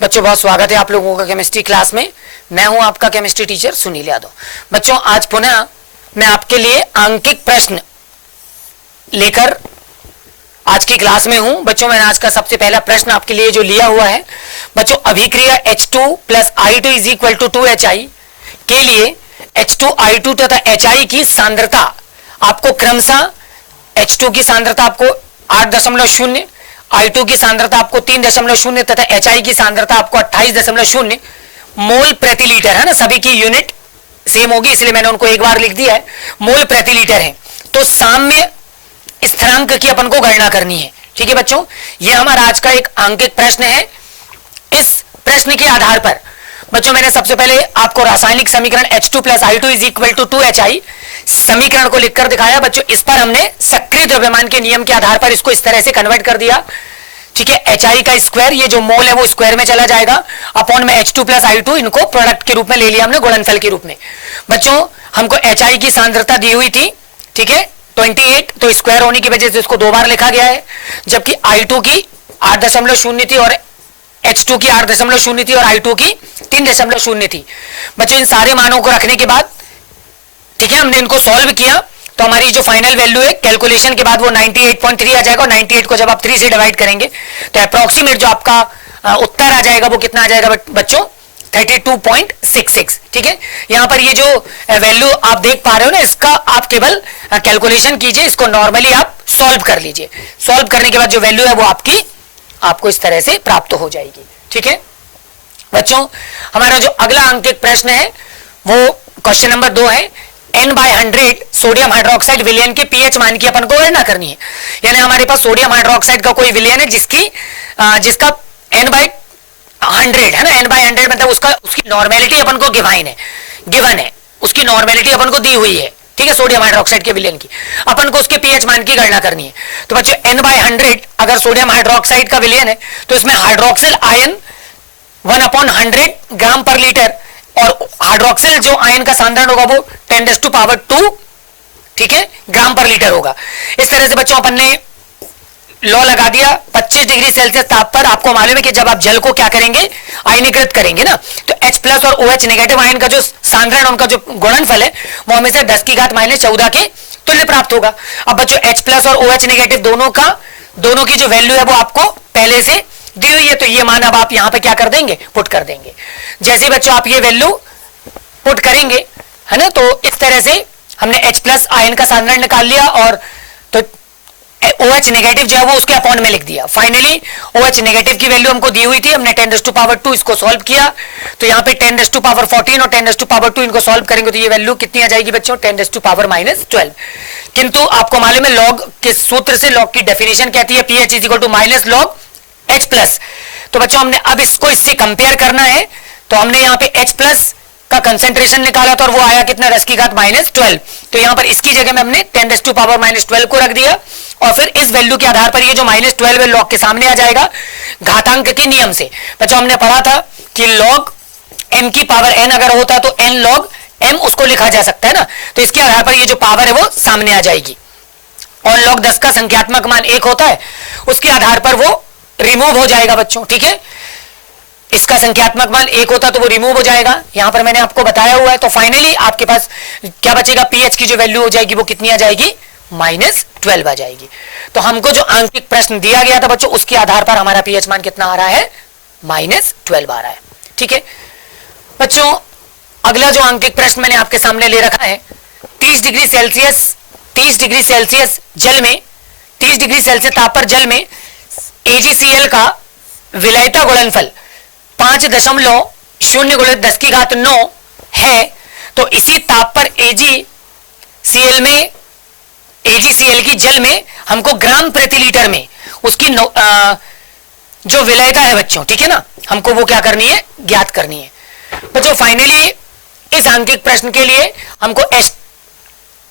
बच्चों बहुत स्वागत है आप लोगों का केमिस्ट्री क्लास में। मैं हूं आपका केमिस्ट्री टीचर सुनील यादव। बच्चों आज पुनः मैं आपके लिए अंकित प्रश्न लेकर आज की क्लास में हूं। बच्चों मैंने आज का सबसे पहला प्रश्न आपके लिए जो लिया हुआ है, बच्चों अभिक्रिया H2 plus I2 is equal to 2HI के लिए H2 I2 तथा HI की सांद्रता आपको क्रमशः H2 की सांद्रता आपको 8.0, I2 की सांद्रता आपको 3.0 तथा HI की सांद्रता आपको 28.0 मोल प्रति लीटर है ना। सभी की यूनिट सेम होगी इसलिए मैंने उनको एक बार लिख दिया है, मोल प्रति लीटर है। तो साम्य स्थिरांक की अपन को गणना करनी है। ठीक है बच्चों, ये हमारा आज का एक अंकित प्रश्न है। इस प्रश्न के आधार पर बच्चों मैंने सबसे पहले आपको रासायनिक समीकरण H2 plus I2 is equal to 2HI समीकरण को लिखकर दिखाया। बच्चों इस पर हमने सक्रिय द्रव्यमान के नियम के आधार पर इसको इस तरह से कन्वर्ट कर दिया। ठीक है, HI का स्क्वायर, ये जो मोल है वो स्क्वायर में चला जाएगा, अपॉन में H2 प्लस I2 इनको प्रोडक्ट के रूप में ले लिया हमने, गुणनफल के रूप में। बच्चों हमको HI की सांद्रता दी हुई थी, ठीक है 28, तो स्क्वायर होने की वजह से इसको दो बार लिखा गया है, जबकि I2 की 8.0 थी और H2 की 8.0 थी और I2 की 3.0 थी। बच्चों इन सारे मानों को रखने के बाद ठीक है हमने इनको सॉल्व किया तो हमारी जो फाइनल वैल्यू है कैलकुलेशन के बाद वो 98.3 आ जाएगा। और 98 को जब आप 3 से डिवाइड करेंगे तो अप्रोक्सीमेट जो आपका उत्तर आ जाएगा वो कितना आ जाएगा बच्चों, 32.66। ठीक है, यहाँ पर ये जो वैल्यू आप देख पा रहे हो ना, इसका आप केवल कैलकुलेशन कीजिए, इसको नॉर्मली आप सॉल्व कर लीजिए। सॉल्व करने के बाद जो वैल्यू है वो आपको इस तरह से प्राप्त हो जाएगी। ठीक है बच्चों, हमारा जो अगला अंकित प्रश्न है वो क्वेश्चन नंबर 2 है। N/100 सोडियम हाइड्रोक्साइड विलयन के पीएच मान की अपन को गणना करनी है। यानी हमारे पास सोडियम हाइड्रोक्साइड का कोई विलयन है जिसका N/100 है ना। N/100 मतलब उसकी नॉर्मेलिटी अपन को गिवन है, उसकी नॉर्मेलिटी अपन को दी हुई है। ठीक है, सोडियम हाइड्रोक्साइड के विलयन की अपन को उसके पीएच मान की गणना करनी है। तो बच्चों N/100 अगर सोडियम हाइड्रोक्साइड का विलयन है तो इसमें हाइड्रोक्सिल आयन 1/100 ग्राम पर लीटर और हाइड्रोक्सिल जो आयन का सांद्रण होगा वो 10⁻², ठीक है, ग्राम पर लीटर होगा। इस तरह से बच्चों अपन ने लॉ लगा दिया। 25 डिग्री सेल्सियस ताप पर आपको मालूम है कि जब आप जल को क्या करेंगे, आयनीकृत करेंगे ना, तो H प्लस और OH नेगेटिव आयन का जो सांद्रण, उनका जो गुणनफल है वो हमें से 10⁻⁻14 के तुल्य प्राप्त होगा। अब बच्चों H प्लस और OH नेगेटिव दोनों की जो वैल्यू है वो आपको पहले से दी हुई है, तो ये मान अब आप यहां पे क्या कर देंगे, पुट कर देंगे। जैसे बच्चों आप ये वैल्यू पुट करेंगे है ना, तो इस तरह से हमने H प्लस आयन का सांद्रण निकाल लिया और तो OH नेगेटिव जो है वो उसके अपॉन में लिख दिया। फाइनली OH नेगेटिव की वैल्यू हमको दी हुई थी, हमने 10⁻², इसको सॉल्व किया तो यहाँ पे 10⁻14 और 10⁻² इनको सॉल्व करेंगे तो ये वैल्यू कितनी आ जाएगी बच्चों, 10⁻−12। किंतु आपको मालूम है लॉग के सूत्र से लॉग की डेफिनेशन कहती है pH is equal to minus log H plus. तो बच्चों हमने अब इसको इससे कंपेयर करना है, तो हमने यहाँ पे H प्लस का कंसेंट्रेशन निकाला था और वो आया कितना, 10⁻−12। तो यहाँ पर इसकी जगह में हमने 10⁻−12 को रख दिया और फिर इस वैल्यू के आधार पर ये जो -12 है लॉग के सामने आ जाएगा घातांक के नियम से। बच्चों हमने पढ़ा था कि लॉग m की पावर n अगर होता तो n log m उसको लिखा जा सकता है ना, तो इसके आधार पर ये जो पावर है वो सामने आ जाएगी। और log 10 का संख्यात्मक मान 1 होता है, उसके आधार पर वो रिमूव हो जाएगा बच्चों। ठीक है, इसका संख्यात्मक मान 1 होता तो वो रिमूव हो जाएगा, यहां पर मैंने आपको बताया हुआ है। तो फाइनली आपके पास क्या बचेगा, पीएच की जो वैल्यू हो जाएगी वो कितनी आ जाएगी, -12 आ जाएगी। तो हमको जो आंकिक प्रश्न दिया गया था बच्चों उसके आधार पर हमारा पीएच मान कितना आ रहा है, -12 आ रहा है। ठीक है बच्चों, अगला जो आंकिक प्रश्न मैंने आपके सामने ले रखा है, 30 डिग्री सेल्सियस जल में, 30 डिग्री सेल्सियस ताप पर जल में AgCl का विलयता गुणनफल 5.0 × 10⁹ है। तो इसी ताप पर AgCl की जल में हमको ग्राम प्रति लीटर में उसकी जो विलयता है बच्चों, ठीक है ना, हमको वो क्या करनी है, ज्ञात करनी है। बच्चों फाइनली इस आंकिक प्रश्न के लिए हमको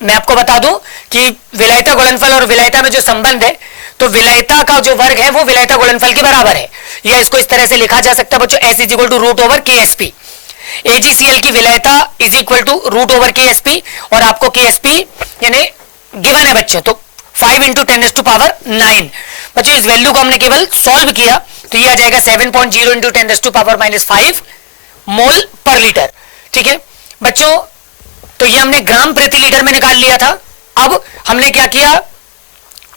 मैं आपको बता दूं कि विलयता गुणनफल और विलयता में जो संबंध है, तो विलयता का जो वर्ग है वो विलयता गुणनफल के बराबर है, या इसको इस तरह से लिखा जा सकता है बच्चों, S is equal to √KSP। AgCl की विलयता इज इक्वल टू √KSP और आपको KSP यानी गिवन है बच्चों, तो 5 इंटू 10⁻⁹ बच्चों इस वैल्यू को हमने केवल सॉल्व किया तो ये आ जाएगा 7.0 इंटू 10⁻⁻5 मोल पर लीटर। ठीक है बच्चों, तो ये हमने ग्राम प्रति लीटर में निकाल लिया था। अब हमने क्या किया,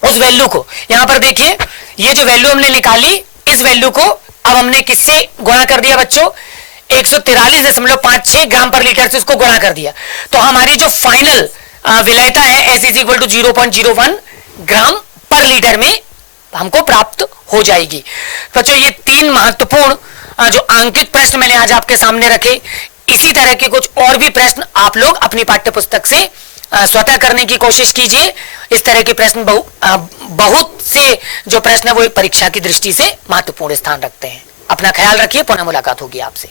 उस वैल्यू को यहां पर देखिए, ये जो वैल्यू हमने निकाली इस वैल्यू को अब हमने किससे गुणा कर दिया बच्चों, 143.56 ग्राम पर लीटर से उसको गुणा कर दिया। तो हमारी जो फाइनल विलायता है S इज इक्वल टू 0.01 ग्राम पर लीटर में हमको प्राप्त हो जाएगी। बच्चों ये 3 महत्वपूर्ण जो अंकित प्रश्न मैंने आज आपके सामने रखे, इसी तरह के कुछ और भी प्रश्न आप लोग अपनी पाठ्य पुस्तक से स्वतः करने की कोशिश कीजिए। इस तरह के प्रश्न बहुत से जो प्रश्न है वो परीक्षा की दृष्टि से महत्वपूर्ण स्थान रखते हैं। अपना ख्याल रखिए, पुनः मुलाकात होगी आपसे।